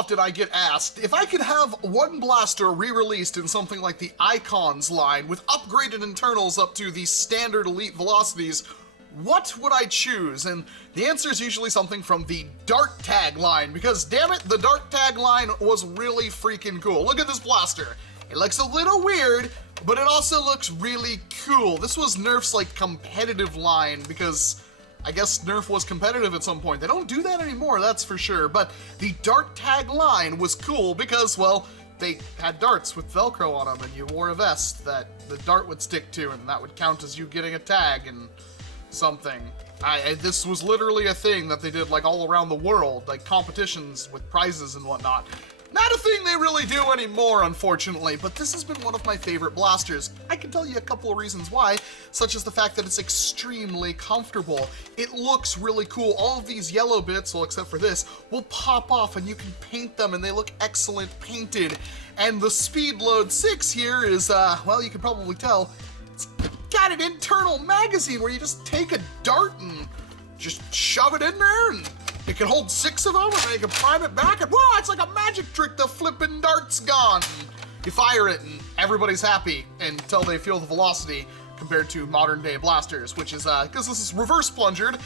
often I get asked, if I could have one blaster re-released in something like the Icons line with upgraded internals up to the standard elite velocities, what would I choose? And the answer is usually something from the Dart Tag line, because damn it, the Dart Tag line was really freaking cool. Look at this blaster. It looks a little weird, but it also looks really cool. This was NERF's like competitive line, because I guess NERF was competitive at some point. They don't do that anymore, that's for sure. But the Dart Tag line was cool because, well, they had darts with Velcro on them, and you wore a vest that the dart would stick to, and that would count as you getting a tag and something. This was literally a thing that they did like all around the world, like competitions with prizes and whatnot. Not a thing they really do anymore, unfortunately, but this has been one of my favorite blasters. I can tell you a couple of reasons why, such as the fact that it's extremely comfortable. It looks really cool. All of these yellow bits, well, except for this, will pop off and you can paint them and they look excellent painted. And the Speedload 6 here is, well, you can probably tell, it's got an internal magazine where you just take a dart and just shove it in there, and it can hold 6 of them, and then you can prime it back, and whoa, it's like a magic trick, the flippin' dart's gone. You fire it, and everybody's happy until they feel the velocity compared to modern day blasters, which is, because this is reverse plungered,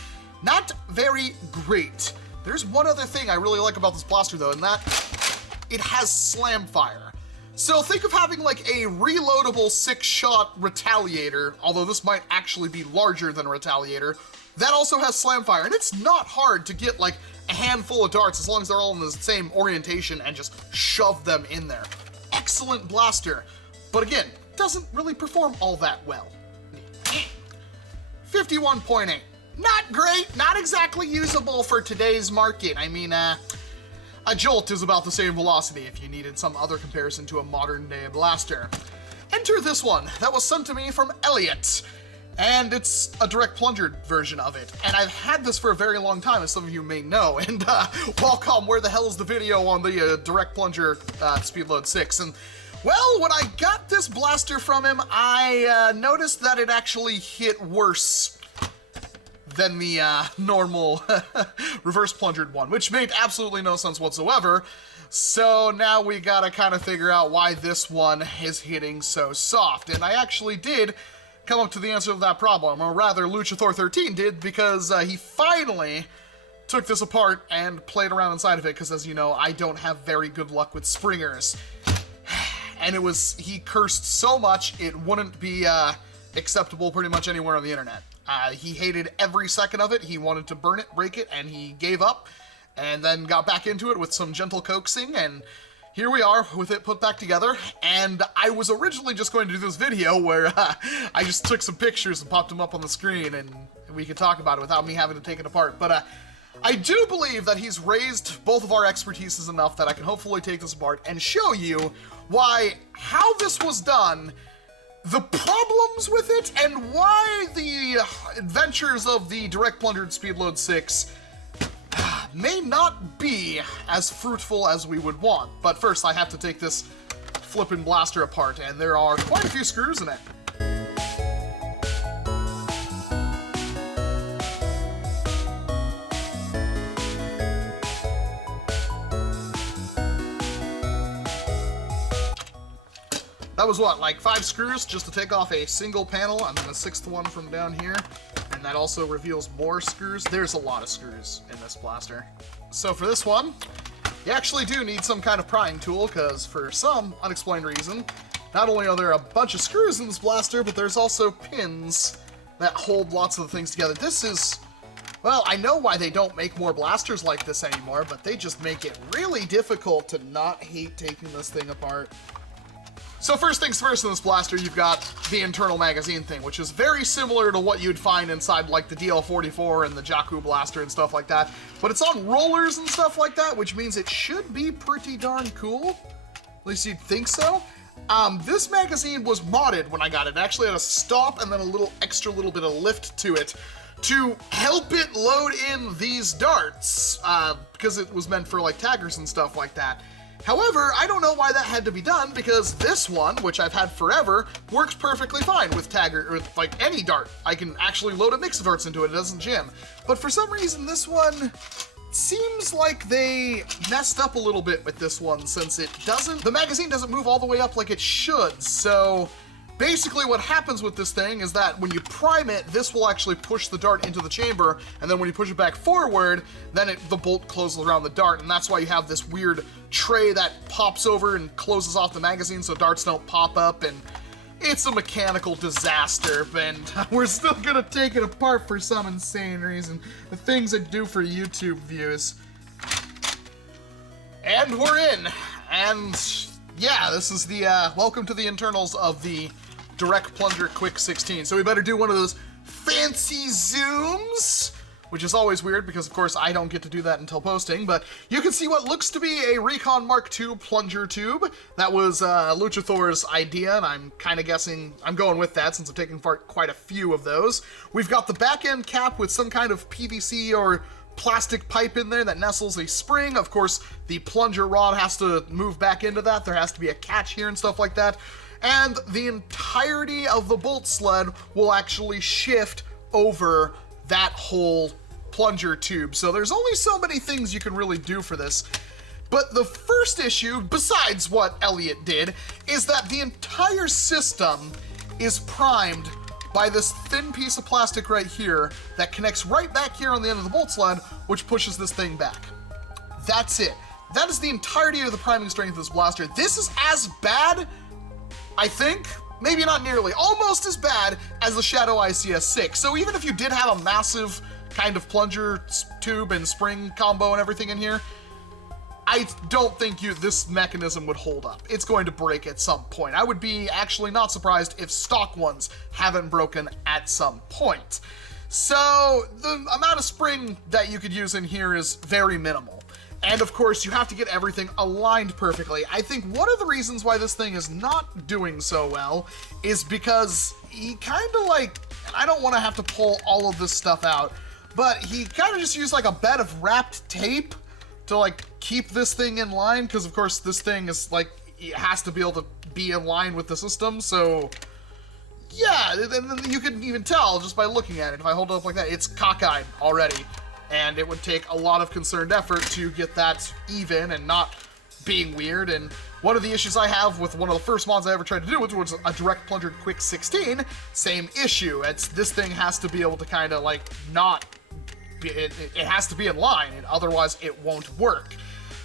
not very great. There's one other thing I really like about this blaster, though, and that it has slam fire. So think of having like a reloadable 6-shot Retaliator, although this might actually be larger than a Retaliator, that also has slam fire, and it's not hard to get like a handful of darts as long as they're all in the same orientation and just shove them in there. Excellent blaster, but again, doesn't really perform all that well. 51.8. Not great, not exactly usable for today's market. I mean, a Jolt is about the same velocity if you needed some other comparison to a modern day blaster. Enter this one that was sent to me from Elliot, and it's a direct plungered version of it. And I've had this for a very long time, as some of you may know, and Walcom, where the hell is the video on the direct plunger Speedload 6? And well, when I got this blaster from him, I noticed that it actually hit worse than the normal reverse plungered one, which made absolutely no sense whatsoever. So now we gotta kind of figure out why this one is hitting so soft. And I actually did come up to the answer to that problem, or rather Luchathor13 did, because he finally took this apart and played around inside of it, because as you know, I don't have very good luck with springers. And he cursed so much it wouldn't be acceptable pretty much anywhere on the internet. He hated every second of it. He wanted to burn it, break it, and he gave up, and then got back into it with some gentle coaxing, and here we are with it put back together. And I was originally just going to do this video where I just took some pictures and popped them up on the screen, and we could talk about it without me having to take it apart. But I do believe that he's raised both of our expertises enough that I can hopefully take this apart and show you how this was done, the problems with it, and why the adventures of the direct plungered Speedload 6 may not be as fruitful as we would want. But first, I have to take this flippin' blaster apart, and there are quite a few screws in it. That was what, like 5 screws just to take off a single panel, and then a 6th one from down here. And that also reveals more screws. There's a lot of screws in this blaster. So for this one, you actually do need some kind of prying tool, because for some unexplained reason, not only are there a bunch of screws in this blaster, but there's also pins that hold lots of things together. This is, well, I know why they don't make more blasters like this anymore, but they just make it really difficult to not hate taking this thing apart. So first things first in this blaster, you've got the internal magazine thing, which is very similar to what you'd find inside like the DL44 and the Jakku blaster and stuff like that. But it's on rollers and stuff like that, which means it should be pretty darn cool. At least you'd think so. This magazine was modded when I got it. It actually had a stop and then a little extra little bit of lift to it to help it load in these darts, because it was meant for like taggers and stuff like that. However, I don't know why that had to be done, because this one, which I've had forever, works perfectly fine with tagger, or like any dart. I can actually load a mix of darts into it, it doesn't jam. But for some reason, this one seems like they messed up a little bit with this one, since the magazine doesn't move all the way up like it should. So basically what happens with this thing is that when you prime it, this will actually push the dart into the chamber, and then when you push it back forward, then the bolt closes around the dart, and that's why you have this weird tray that pops over and closes off the magazine so darts don't pop up, and it's a mechanical disaster, and we're still gonna take it apart for some insane reason. The things it do for YouTube views. And we're in. And yeah, this is the, welcome to the internals of the Direct Plunger Quick 16. So we better do one of those fancy zooms, which is always weird because, of course, I don't get to do that until posting, but you can see what looks to be a Recon Mark II plunger tube. That was Luchathor's idea, and I'm kind of guessing I'm going with that since I'm taking part quite a few of those. We've got the back end cap with some kind of PVC or plastic pipe in there that nestles a spring. Of course, the plunger rod has to move back into that. There has to be a catch here and stuff like that. And the entirety of the bolt sled will actually shift over that whole plunger tube. So there's only so many things you can really do for this. But the first issue, besides what Elliot did, is that the entire system is primed by this thin piece of plastic right here that connects right back here on the end of the bolt sled, which pushes this thing back. That's it. That is the entirety of the priming strength of this blaster. This is as bad, I think, maybe not nearly, almost as bad as the Shadow ICS-6. So even if you did have a massive kind of plunger tube and spring combo and everything in here, I don't think this mechanism would hold up. It's going to break at some point. I would be actually not surprised if stock ones haven't broken at some point. So the amount of spring that you could use in here is very minimal. And of course, you have to get everything aligned perfectly. I think one of the reasons why this thing is not doing so well is because he kind of like, and I don't want to have to pull all of this stuff out, but he kind of just used like a bed of wrapped tape to like keep this thing in line, because of course this thing is like, it has to be able to be in line with the system, so yeah, and you can even tell just by looking at it. If I hold it up like that, it's cockeyed already, and it would take a lot of concerned effort to get that even and not being weird. And one of the issues I have with one of the first mods I ever tried to do, which was a Direct Plunger Quick 16, same issue. It's this thing has to be able to kind of like not it has to be in line, and otherwise it won't work.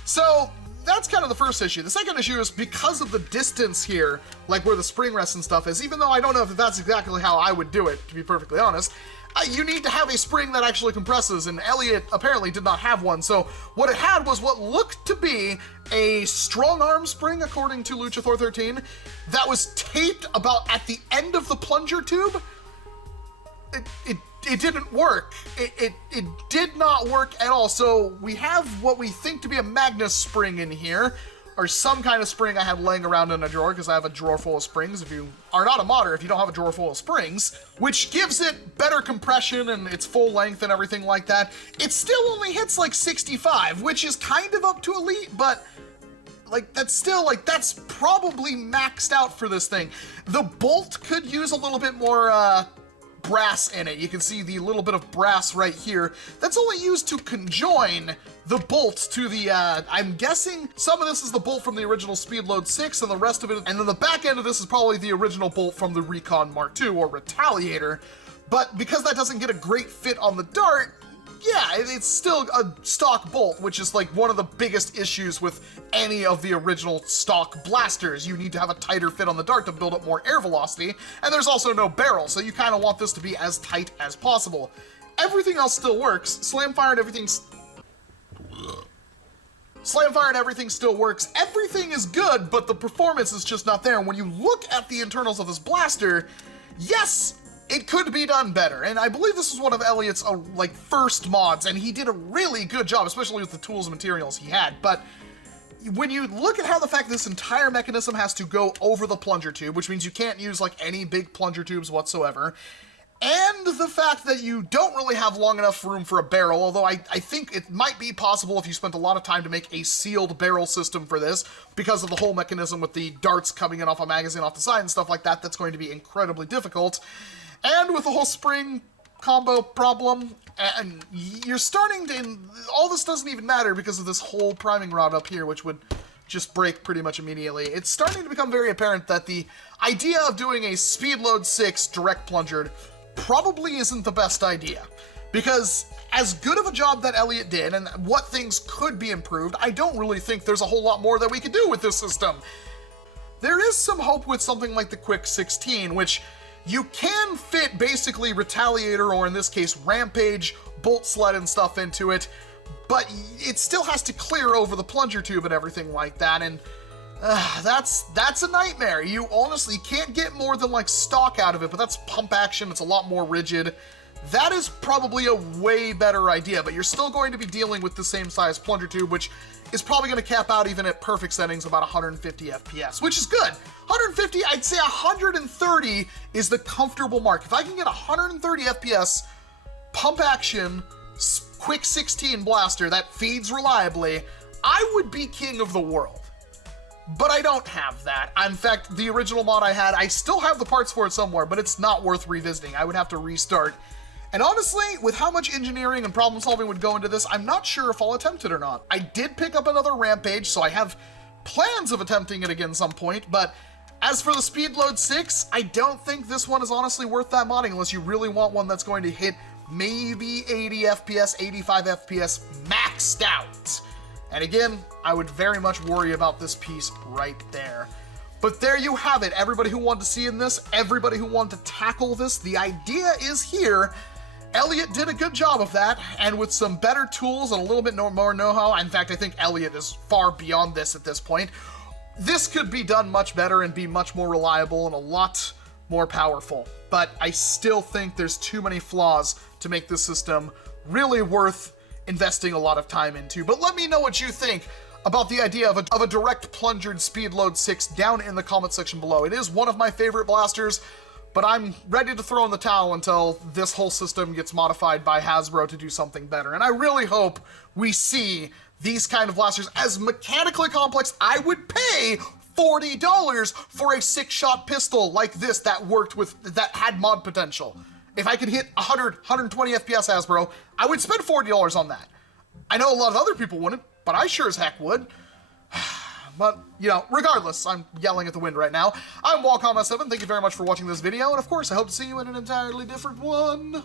So that's kind of the first issue. The second issue is because of the distance here, like where the spring rests and stuff is, even though I don't know if that's exactly how I would do it, to be perfectly honest, you need to have a spring that actually compresses, and Elliot apparently did not have one. So what it had was what looked to be a strong arm spring, according to Luchathor 13, that was taped about at the end of the plunger tube. It didn't work. It did not work at all. So we have what we think to be a Magnus spring in here, or some kind of spring I have laying around in a drawer, because I have a drawer full of springs. If you are not a modder, if you don't have a drawer full of springs, which gives it better compression and its full length and everything like that, it still only hits like 65, which is kind of up to elite, but like that's still like, that's probably maxed out for this thing. The bolt could use a little bit more brass in it. You can see the little bit of brass right here. That's only used to conjoin the bolts to the, I'm guessing some of this is the bolt from the original Speedload 6 and the rest of it, and then the back end of this is probably the original bolt from the Recon Mark II or Retaliator. But because that doesn't get a great fit on the dart, yeah, it's still a stock bolt, which is like one of the biggest issues with any of the original stock blasters. You need to have a tighter fit on the dart to build up more air velocity, and there's also no barrel, so you kind of want this to be as tight as possible. Everything else still works. Slamfire and everything still works. Everything is good, but the performance is just not there. And when you look at the internals of this blaster, yes, it could be done better, and I believe this was one of Elliot's like first mods, and he did a really good job, especially with the tools and materials he had. But when you look at how the fact this entire mechanism has to go over the plunger tube, which means you can't use like any big plunger tubes whatsoever, and the fact that you don't really have long enough room for a barrel, although I think it might be possible if you spent a lot of time to make a sealed barrel system for this, because of the whole mechanism with the darts coming in off a magazine off the side and stuff like that, that's going to be incredibly difficult. And with the whole spring combo problem, and you're starting to... All this doesn't even matter because of this whole priming rod up here, which would just break pretty much immediately. It's starting to become very apparent that the idea of doing a Speedload 6 direct plungered probably isn't the best idea. Because as good of a job that Elliot did, and what things could be improved, I don't really think there's a whole lot more that we could do with this system. There is some hope with something like the Quick 16, which you can fit basically Retaliator, or in this case Rampage, Bolt Sled and stuff into it, but it still has to clear over the plunger tube and everything like that, and that's a nightmare. You honestly can't get more than like stock out of it, but that's pump action, it's a lot more rigid. That is probably a way better idea, but you're still going to be dealing with the same size plunger tube, which is probably going to cap out even at perfect settings about 150 FPS, which is good. 150, I'd say 130 is the comfortable mark. If I can get 130 FPS, pump action, quick 16 blaster that feeds reliably, I would be king of the world. But I don't have that. In fact, the original mod I had, I still have the parts for it somewhere, but it's not worth revisiting. I would have to restart. And honestly, with how much engineering and problem solving would go into this, I'm not sure if I'll attempt it or not. I did pick up another Rampage, so I have plans of attempting it again some point, but as for the Speedload 6, I don't think this one is honestly worth that modding unless you really want one that's going to hit maybe 80 FPS, 85 FPS maxed out. And again, I would very much worry about this piece right there. But there you have it. Everybody who wanted to see in this, everybody who wanted to tackle this, the idea is here. Elliot did a good job of that, and with some better tools and a little bit more know-how, in fact, I think Elliot is far beyond this at this point, this could be done much better and be much more reliable and a lot more powerful. But I still think there's too many flaws to make this system really worth investing a lot of time into. But let me know what you think about the idea of a direct plungered Speedload 6 down in the comment section below. It is one of my favorite blasters, but I'm ready to throw in the towel until this whole system gets modified by Hasbro to do something better. And I really hope we see these kind of blasters as mechanically complex. I would pay $40 for a 6-shot pistol like this that worked with, that had mod potential. If I could hit 100, 120 FPS Hasbro, I would spend $40 on that. I know a lot of other people wouldn't, but I sure as heck would. But, you know, regardless, I'm yelling at the wind right now. I'm Walcom S7, thank you very much for watching this video, and of course, I hope to see you in an entirely different one.